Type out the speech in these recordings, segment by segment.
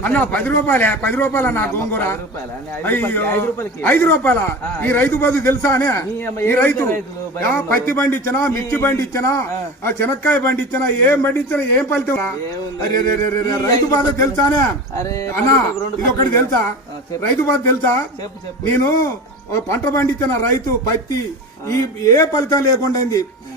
అన్న పది రూపాయలే పది రూపాయల నా గోంగూర. అయ్యో ఐదు రూపాయల? ఈ రైతు బదు తెలుసా అనే? ఈ రైతు? పత్తి బండి ఇచ్చినా మిర్చి బండి ఇచ్చినా ఆ చెనక్కాయ బండి ఇచ్చినా ఏం బండి ఇచ్చినా ఏం ఫలితం రైతు బాధ తెలుసానే అన్నా ఇది ఒకటి తెలుసా. రైతు బాధ తెలుసా? నేను పంట పండించిన రైతు పత్తి ఈ ఏ ఫలితం లేకుండా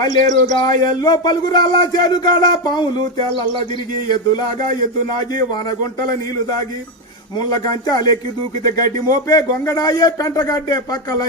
పల్లెరుగా ఎల్లో పలుగురాల చేను కాడ పాములు తెల్లల్లా తిరిగి ఎద్దులాగా ఎద్దు నాగి వానగుంటల నీళ్ళు దాగి ముళ్ళ కంచాలెక్కి దూకితే గడ్డి మోపే గొంగడాయే పెంటగడ్డే పక్కల